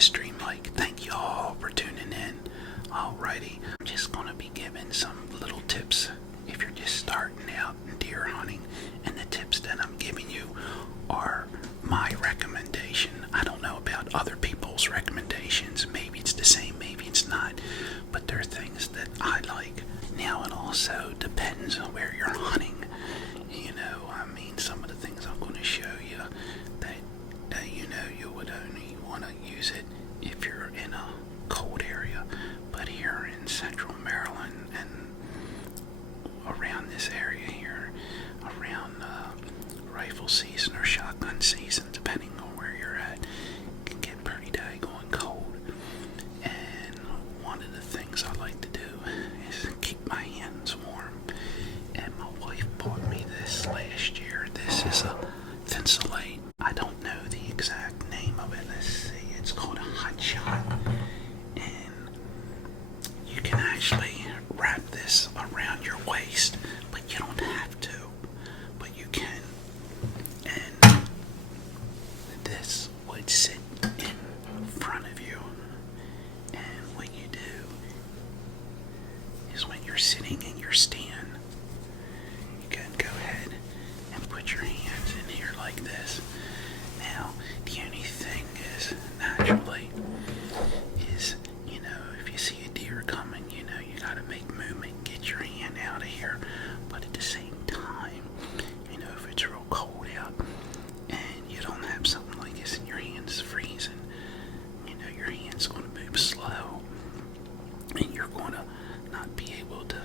the stream like. Thank you all for tuning in. Alrighty, I'm just gonna be giving some little tips if you're just starting out in deer hunting, and the tips that I'm giving you are my recommendation. I don't know about other people's recommendations. Maybe it's the same, maybe it's not, but there are things that I like. Now it also depends on where you're hunting. Some of the things I'm going to show you that you would only want to use it if you're in a cold area, but here in central Maryland and around this area here, around rifle season or shotgun season, depending on where you're at, it can get pretty daggone cold. And one of the things I like to do is keep my hands warm. And my wife bought me this last year. This is a Thinsulate. I don't know the exact name of it. Let's see. It's called a Hot Shot. And you can actually wrap this around your waist, but you don't have to. But you can. And this would sit in front of you. And what you do is when you're sitting in your stand, you can go ahead and put your hands in here like this. Now, the only thing is, naturally, is, if you see a deer coming, you gotta make movement, get your hand out of here. But at the same time, if it's real cold out and you don't have something like this and your hand's freezing, your hand's gonna move slow and you're gonna not be able to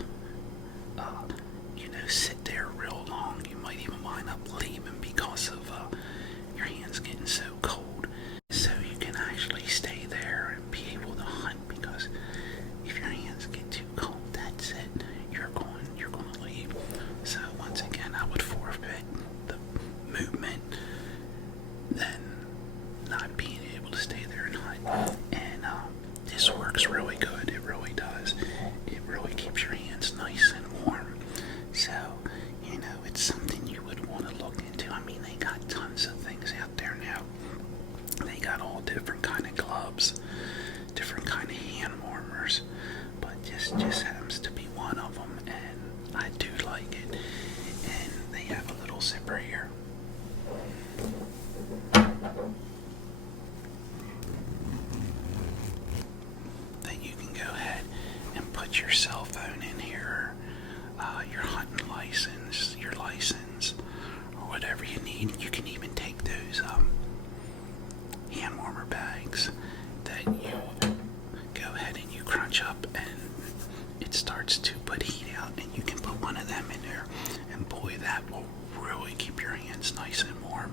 sit there real long. You might even wind up leaving because of your hands getting so cold. So you can actually stay there and be able to hunt, because if your hands get too cold, that's it. You're going to leave. So once again, I would forfeit the movement than not being able to stay there and hunt. And this works really good. It really does. It really keeps your hands nice and warm. So, it's something you would want to look into. They got tons of things out there now. They got all different kind of gloves, different kind of hand warmers, but just happens to be one of them, and I do like it. And they have a little zipper here. That you can go ahead and put your cell phone in here, your hunting license, your license, or whatever you need. You can even take those hand warmer bags that you go ahead and you crunch up and it starts to put heat out, and you can put one of them in there, and boy, that will really keep your hands nice and warm.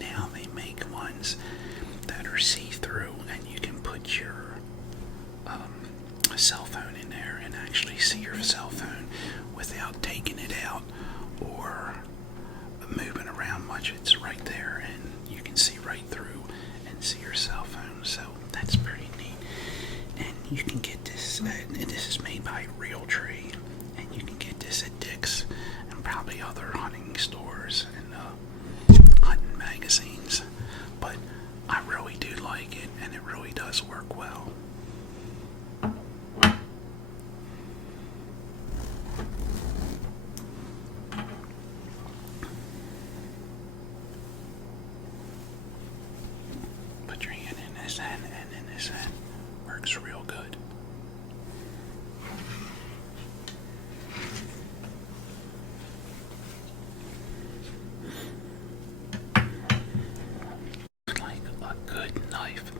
Now they make ones that are see-through, and you can put your cell phone in there and actually see your cell phone without taking it out or moving around much. It's right there, and you can see right through and see your cell phone. So that's pretty neat. And you can get this. This is made by Realtree, and you can get this at Dick's and probably other hunting stores and hunting magazines. But I really do like it, and it really does work well. Put your hand in this end and in this end. Works real good. Like a good knife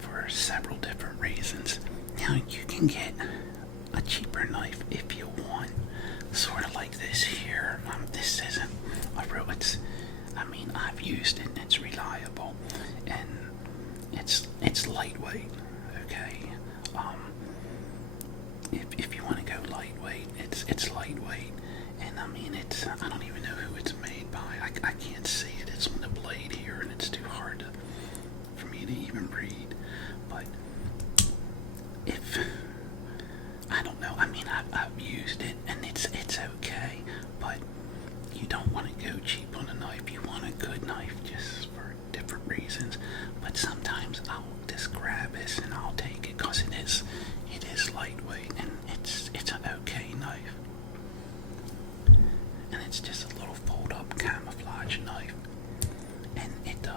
for several different reasons. Now you can get a cheaper knife if you want, sort of like this here. This isn't a real. I've used it and it's reliable, and it's lightweight. Okay. If you want to go lightweight, it's lightweight, and it's I don't even know who it's made by. I can't see it. It's on the blade here, and it's too hard for me to even read. But if I don't know, I've used it and it's okay, but you don't want to go cheap on a knife. You want a good knife just for different reasons. But sometimes I'll describe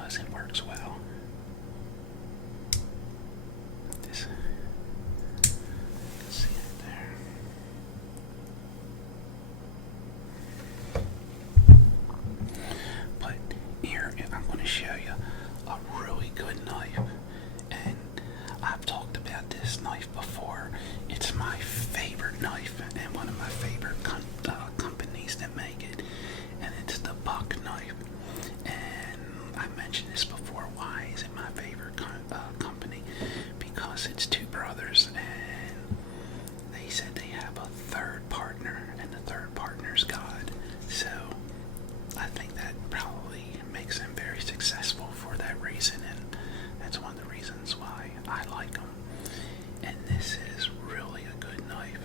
does. It works well. This, see it there. But here I'm going to show you a really good knife, and I've talked about this knife before. It's my favorite knife and one of my favorite companies that make it, and it's the Buck knife. And I mentioned this before. Why is it my favorite company? Because it's two brothers, and they said they have a third partner, and the third partner's God. So I think that probably makes them very successful for that reason, and that's one of the reasons why I like them. And this is really a good knife.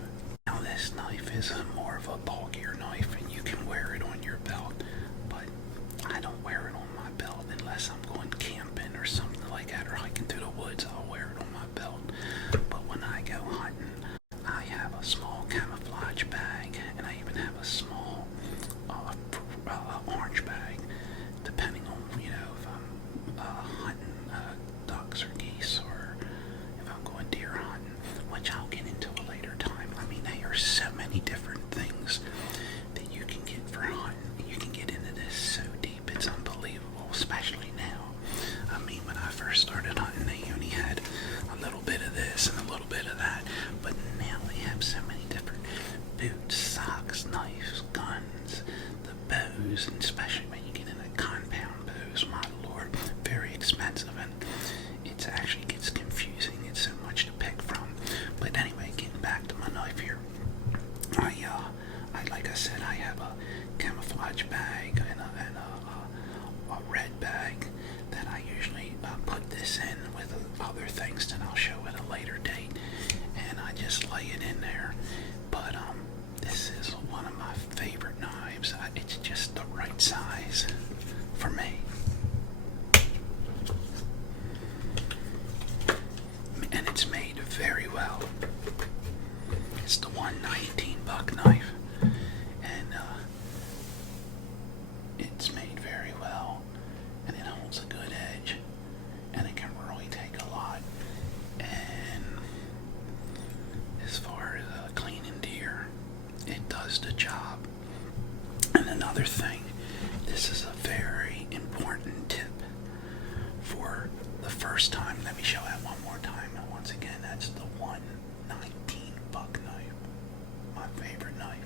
Now this knife is more of a bulkier knife, and you can wear it on your belt, but I don't wear it on my belt unless I'm going camping or something like that, or hiking through the woods. I'll wear it on my belt. But when I go hunting, I have a small camouflage bag, and I even have a small orange bag, depending on, if I'm hunting ducks or geese, or if I'm going deer hunting, which I'll get into a later time. I mean, there are so many different things that you can get for hunting. You can get into this so deep, it's unbelievable, especially now. I mean, when I first started hunting, they only had a little bit of this and a little bit of that, but now they have so many different boots, socks, knives, guns, the bows, and especially when you get into compound bows, my lord, very expensive, and it actually gets confusing. It's so much to pick from. But anyway, getting back to my knife here, I like I said, I have a camouflage bag and a red bag that I usually put this in with other things that I'll show at a later date, and I just lay it in there. But this is one of my favorite knives. It's just the right size for me. And it's made very well. It's the 119 Buck knife, and it's made very well, and it holds a good edge, and it can really take a lot. And as far as cleaning deer, it does the job. And another thing, this is a very important tip for the first time. Let me show that one more time. And once again, that's the 119 Buck knife, my favorite knife.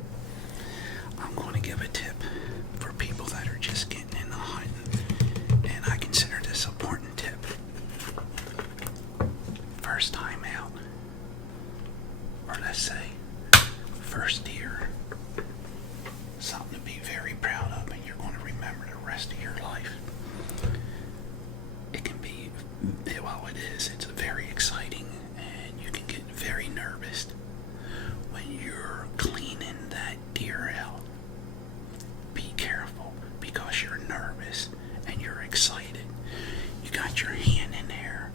I'm going to give a tip for people that are just getting into hunting, and I consider this an important tip. First time out, or let's say first deer, something to be very proud of, and you're going to remember the rest of your life. It can be, well, it is, it's very exciting, and you can get very nervous when you're cleaning that deer out. Be careful, because you're nervous and you're excited. You got your hand in there,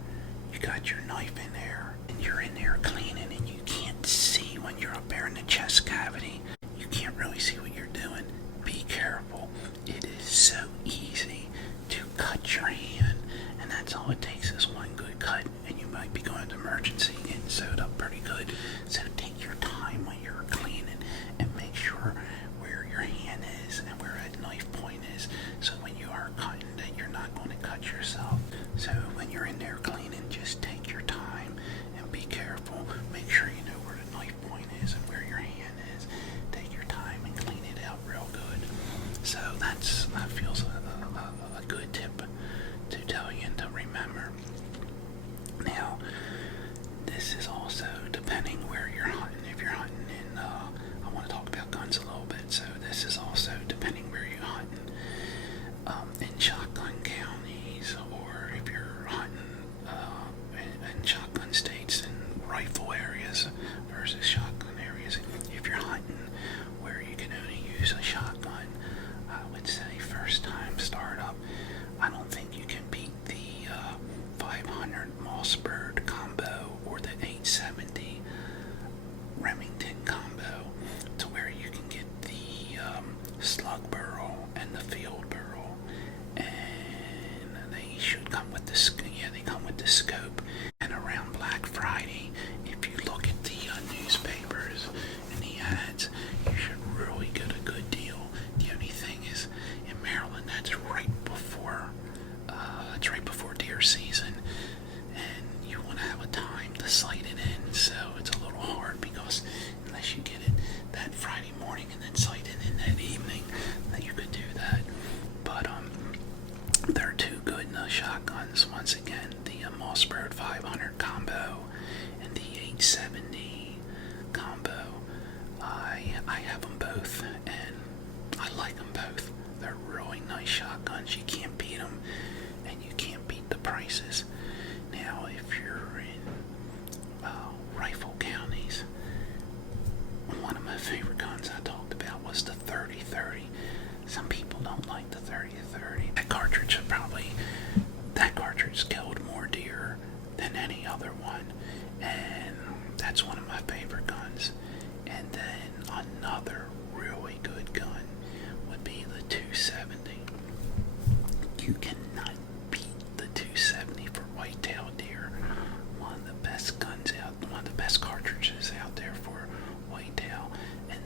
you got your knife in there, and you're in there cleaning, and you can't see when you're up there in the chest cavity. You can't really see what you're doing. Be careful. It is so easy to cut your hand, and that's all it takes is one good cut, and you might be going to emergency getting sewed up pretty good. So take your time when you're cleaning, and make sure where your hand is and where that knife point is, so when you are cutting that you're not going to cut yourself. So when you're in there cleaning, just take your time and be careful. Make sure you know where the knife point is and where your hand is. Take your time and clean it out real good. So that feels a good tip to tell you and to remember. Now, this is also depending where you're hunting. If you're hunting in, I want to talk about guns a little bit. So this is also depending where you're hunting, in shotgun counties, or if you're hunting in shotgun states and rifle areas versus shotgun areas. If you're hunting where you can only use a shotgun, I would say first time startup, I don't think you can beat the 500 Mossberg combo or the 870 scope. And around Black Friday, if you look at the newspapers and the ads, you should really get a good deal. The only thing is, in Maryland, that's right before deer season, and you want to have a time to sight it in. So it's a little hard because unless you get it that Friday morning and then sight it in that evening, that you could do that. But there are two good shotguns. Once again, the Mossberg 500 combo and the 870 combo. I have them both, and I like them both. They're really nice shotguns. You can't beat them, and you can't beat the prices. Now, if you're in rifle counties, one of my favorite guns I talked about was the 30-30. Some people don't like the 30-30. That cartridge killed more deer than any other one, and that's one of my favorite guns. And then another really good gun would be the 270. You cannot beat the 270 for whitetail deer. One of the best cartridges out there for whitetail, and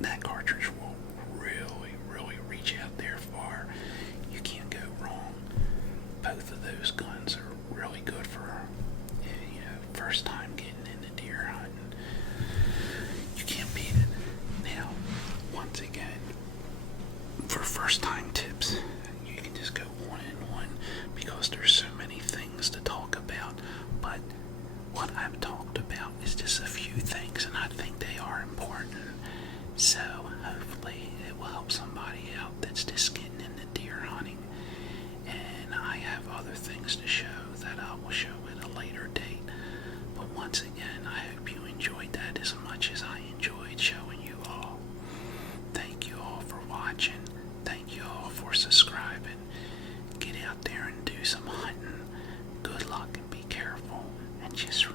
that cartridge will really reach out there far. You can't go wrong. Both of those guns are really good for first time getting into deer hunting. You can't beat it. Now, once again, for first time tips, you can just go on and on because there's so many things to talk about. But what I've talked about is just a few things, and I think they are important. So hopefully it will help somebody out that's just getting into deer hunting. And I have other things to show that I will show at a later date. But once again, I hope you enjoyed that as much as I enjoyed showing you all. Thank you all for watching. Thank you all for subscribing. Get out there and do some hunting. Good luck and be careful. And just